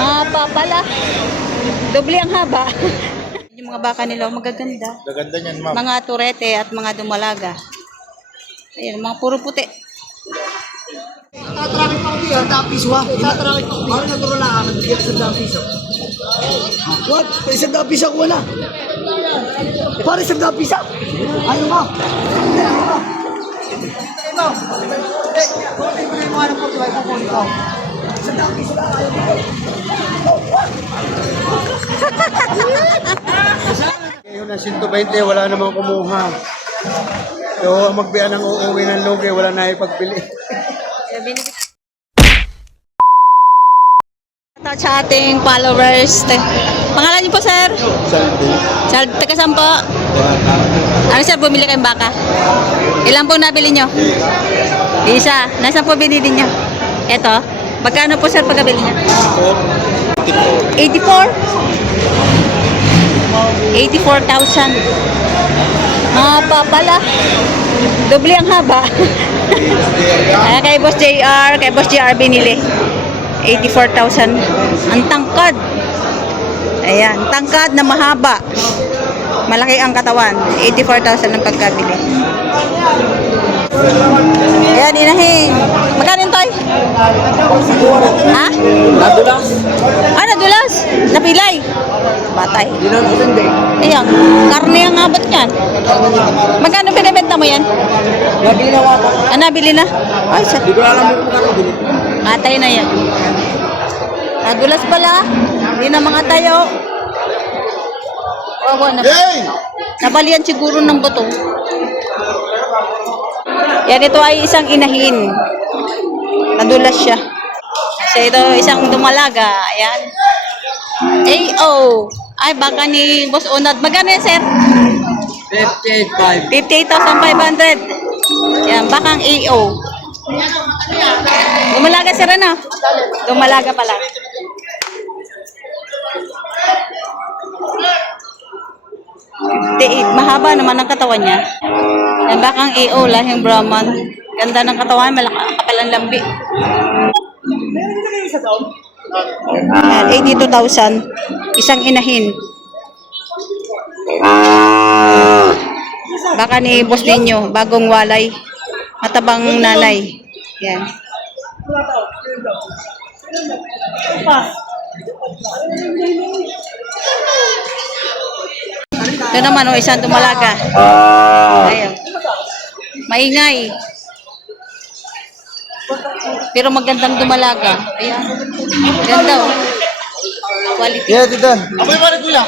Haba pala. Doble ang haba. Yung mga baka nila, magaganda. Gaganda niyan, ma'am. Mga turete at mga dumalaga. Ayan, mga puro puti. Tatrapik pa ko diyan, tapis wa. Tatrapik pa ko diyan. Ano naturo lang ako, nagkira sa dapiso. What? May isang dapiso ko wala. Pare isang dapiso. Ayaw mo. Ayaw mo. Eh, kunin mo na yung mga ng puto, ay kukunin ko. Isang dapiso lang, ayaw mo. Ngayon na 120, wala namang kumuha. So, magbiyan ng uuwi ng lugi, wala na ipagbili. Shoutout sa ating followers. Pangalan niyo po, sir? Saldi. Taga saan po? Ano, sir, bumili kayong baka? Ilan po nabili nyo? Isa. Nasaan po binili nyo? Eto. Magkano po, sir, pagkabili nyo? 84? 84,000. Haba pala. Doble ang haba. Ay, kay Boss JR binili. 84,000. Ang tangkad. Ayan, tangkad na mahaba. Malaki ang katawan. 84,000 ang pagkabili. Ayan, inahin. Magkano yun, Toy? Ha? Nadulas. Ah, nadulas. Napilay. Batay. Ayan, karne ang abot niyan. Magkano pinabenta mo yan? Nabili na wata. Ah, nabili na? Ay, sa... Hindi ko alam mo kung ano bili. Atay na yan. Nadulas pala. Hindi na mga tayo. Wawa na. Nabalian siguro ng buto. Yan, ito ay isang inahin. Nadulas siya. Kasi ito isang dumalaga. Ayan. AO. Ay, baka ni Boss Onad. Magkano yan, sir? 58,500. 58,500. Yan, bakang AO. Dumalaga, sir, ano? Dumalaga pala. Mahaba naman ang katawan niya. Yan, bakang AO, lahing Brahman. Ganda ng katawan, kapalang lambi. Yan, 82,000. Isang inahin. Baka ni boss ninyo, bagong walay. Matabang nanay. Yan. Ito naman, oh, isang dumalaga. Ayan. Maingay. Pero magandang dumalaga. Ayan. Ganda, oh. Quality. Yeah, Titan. Apoy pa rin, kuya.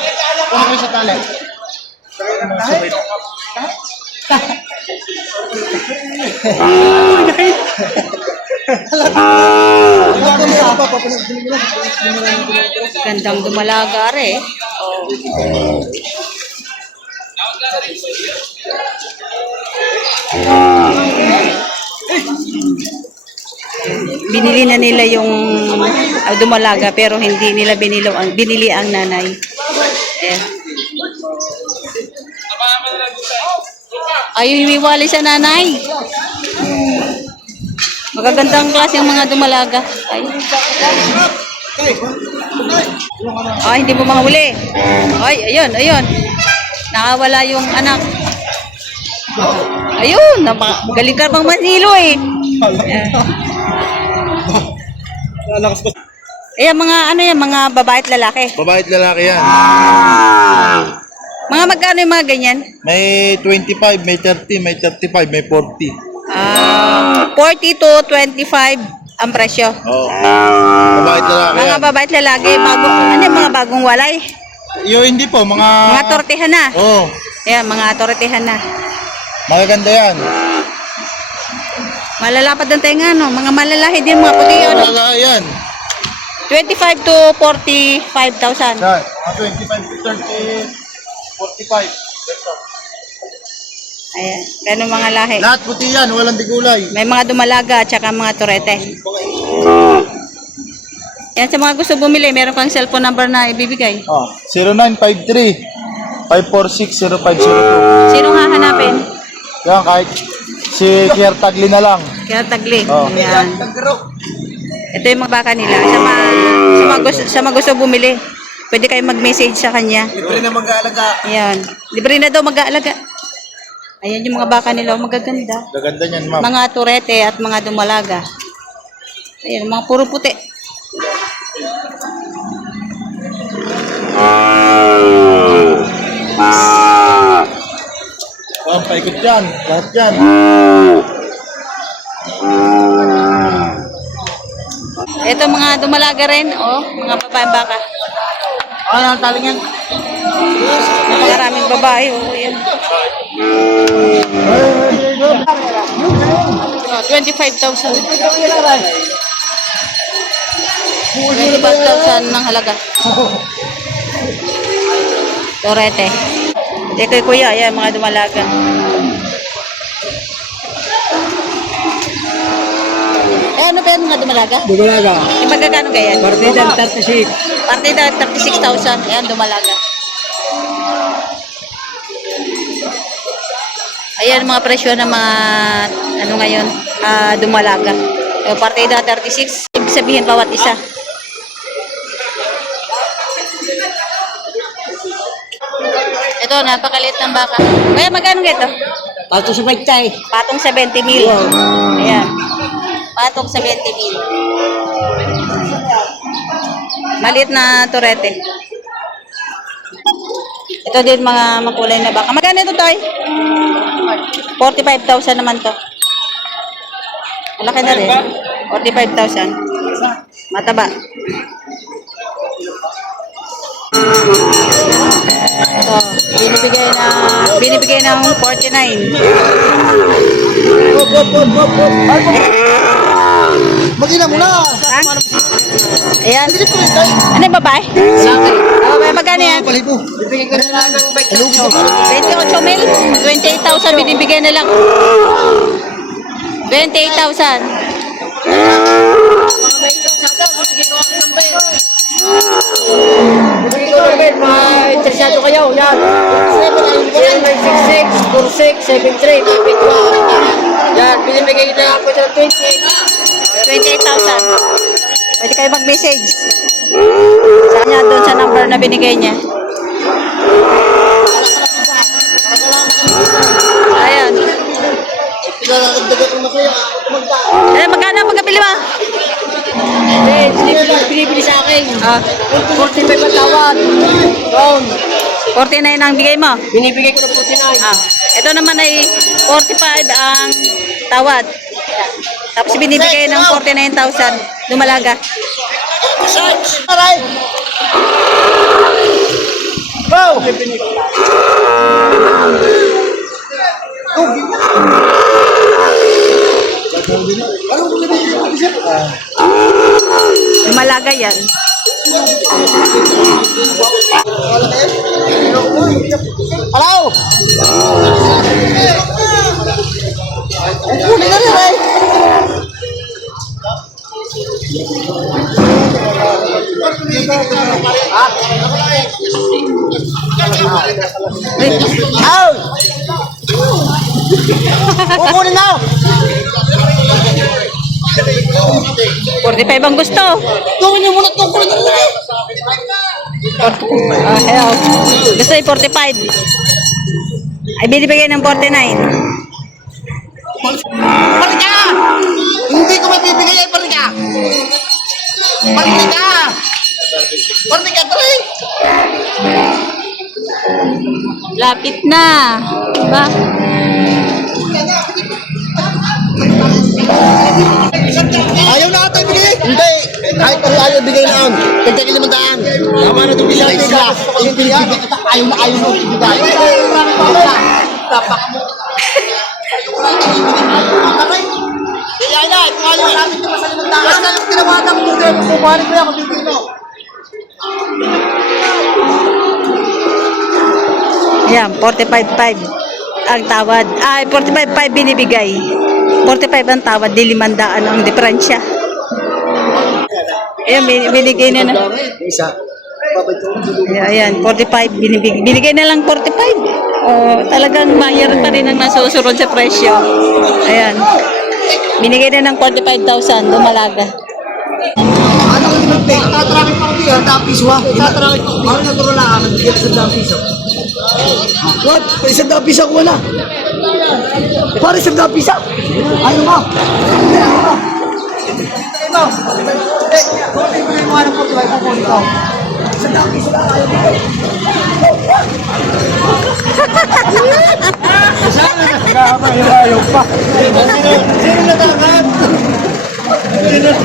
Kung ako sa tali. Gandang dumalaga, re. Oh. Binili na nila yung dumalaga pero hindi nila binili ang nanay. Ayan. Ayun, humiwalay sa nanay. Magagandang klase ang mga dumalaga. Ay, hindi mo mahuli. Ay, ayun. Nakawala yung anak. Ayun, galing ka pang manilo eh. Ayan, mga babae at lalaki. Babae at lalaki yan. Mga magkano yung mga ganyan? May 25, may 30, may 35, may 40. 40 to 25 ang presyo. Oo. Babae at lalaki Mga yan. babae at lalaki, mga bagong walay? Hindi po, mga... Mga tortihan na. Oo. Ayan, mga tortihan na. Magaganda yan. Malalapad ang tenga, no? Mga malalahi din, mga puti, ano? Lalaki yan. 25 to 45,000. Yan. 25 to 30, 45. Ito. Ayan, ganun mga lahi. Lahat puti yan, walang digulay. May mga dumalaga at saka mga turete. Yan, sa mga gusto bumili, meron kang cellphone number na ibibigay. 0953 546-0502. Sinong hahanapin? Yan, kahit si Kier Tagli na lang. Kaya tagli. Oh. Ayan. Ito yung mga baka nila. Sa mga gusto bumili, pwede kayo mag-message sa kanya. Libre na mag-aalaga. Ayan. Libre na daw mag-aalaga. Ayan yung mga baka nila. Magaganda. Gaganda niyan, ma'am. Mga turete at mga dumalaga. Ayan, mga puro puti. Ma'am, paikot yan. Lahat yan. Ito mga dumalaga rin. Oh, mga babaeng baka. Ano ang taling yan? Maraming babae. Oh, ayan. 25,000. 25,000 ng halaga. Torete. Ito kay kuya, ayan, mga dumalaga. Eh, ano ba yan mga dumalaga? Dumalaga. Eh, magkakano kaya? Partida 36. Partida 36,000. Ayan, dumalaga. Ayan mga presyo ng mga ano ngayon, dumalaga. Yung partida 36, ibig sabihin bawat isa. Ito, napakaliit ng baka. Kaya magkano ito? Pato sa pagtay. Patong 70,000. Ayan. Patong 70,000. Maliit na turete. Ito din mga makulay na baka. Magkano ito, Toy? 45,000 naman to. Malaki na rin. 45,000. Mataba. Ito, binibigay ng 49. Mag-ina mo na. Ha? Ayan. Ano yung babae? Oh, magkano yan? Palipo. Bibigyan ko na lang ng bike. 28,000. 28,000 binibigay na lang. 28,000. May interesado kayo. Yan. 0966-4673. Yan. Binibigay na ako sa 28,000. Pwede kayo mag-message. Sa kanya doon sa number na binigay niya. Ayan. Eh, magkano ang pagkabili mo? Binibili sa akin. 45 ang tawad. Down. 49 ang bigay mo. Binibigay ko ng 49. Ito naman ay 45 ang tawad. Tapos binibigay ng 49,000. Dumalaga. Aray! Wow! Dumalaga yan. Hello! Kunin na rin eh! Out! Kukunin na! 45 ang gusto. Tukunin niyo muna ito! Kunin na rin! Hello. Gusto ay 45. Ay binibigay ng 49. Balik ka! Hindi ko mabibigay ay balik ka! Balik ka! Balik ka, Trey! Lapit na. Diba? Ayaw na ata ibigay! Hindi! Kahit kung ayaw ibigay na yun, tagtagin naman daan. Tama na itong isa sila. Yung pinibigay kita, ayaw na ibigay. Tapak mo. Kaya na, kung ayaw namin ito sa limang daan. Basta yung tinawadan mo doon, bumalik ko yan, mabibigay mo. Ayan, 45.5 ang tawad. Ay, 45.5 binibigay. 45 ang tawad, di 500 ang diferensya. Ayan, binigay na na. Isa. Ayan, 45 binigay na lang 45. Oh, talagang mayroon pa rin ang nasusunod sa presyo. Ayan. Binigay na ng 45,000 dumalaga. Ano ko naman pe? Tatrapik pa ko diyan, tapis wa. Tatrapik pa ko. Ano nagturo na ako, bigyan sa piso. What? Isang dapis ako wala. Pare, isang dapis ako. Ayaw mo. Ayaw mo. Ito. Eh, kung ibigay mo ng 45 ko kunin ko. Isang dapis lang, ayaw mo. Ayaw pa. Sino natakat? Mahina ka.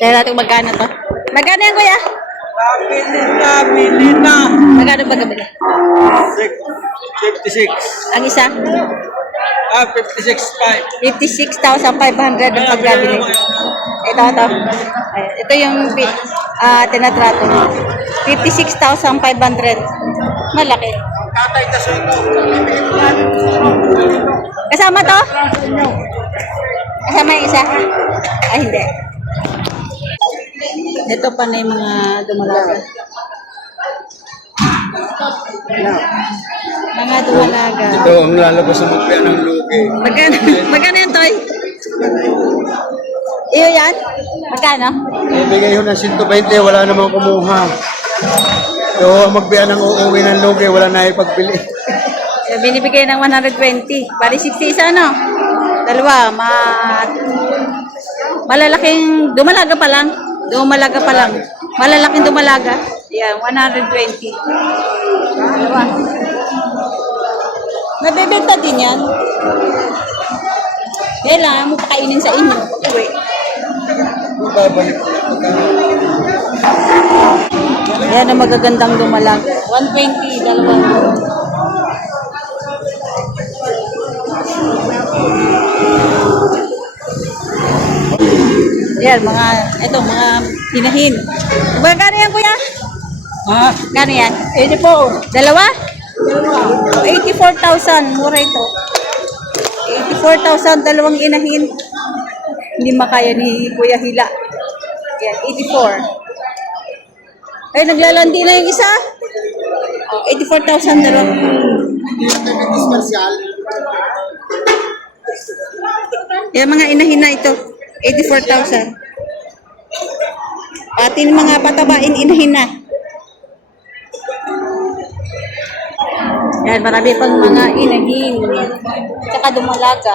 Kaya natin magkano to. Magkano yan, kuya? Bili na. Magkano ba gabili? 56. Ang isa? 56.5. 56,500 ang pagkabili. Ito. Ayan. Ito yung tinatrato. 56,500. Malaki. Tatay na sa ito. Kasama to? Kasama yung isa? Ay, hindi. Ito pa na yung mga dumalaga. Mga dumalaga. Ito ang lalabas sa magpiya ng lugi. Magkano yan, Toy? Iyo yan? Magkano? Ibigay ko ng 120, wala namang kumuha. So, ang magbiya ng uuwi ng lugi, wala na ipagbili. Binibigay ng 120. Bali 60 isa, no? Dalawa. Malalaking dumalaga pa lang. Malalaking dumalaga. Yan, 120. Dalawa. Nabebenta din yan. Kailangan mo pakainin sa inyo. Pag-uwi. Babalik. Yan ang magagandang dumalag. 120, dalawa. Yan, mga hinahin. Magkano yan, kuya? Ha? Kano yan? 84. Dalawa? 84,000. Mura ito. 84,000, dalawang inahin. Hindi makaya ni Kuya Hila. Yan, 84. Ay, naglalandi na yung isa. 84,000 dalawa. Yan, mga inahin na ito. 84,000. Pati ng mga patabain inahin na. Yan, marami pang mga inahin. Tsaka dumalaga.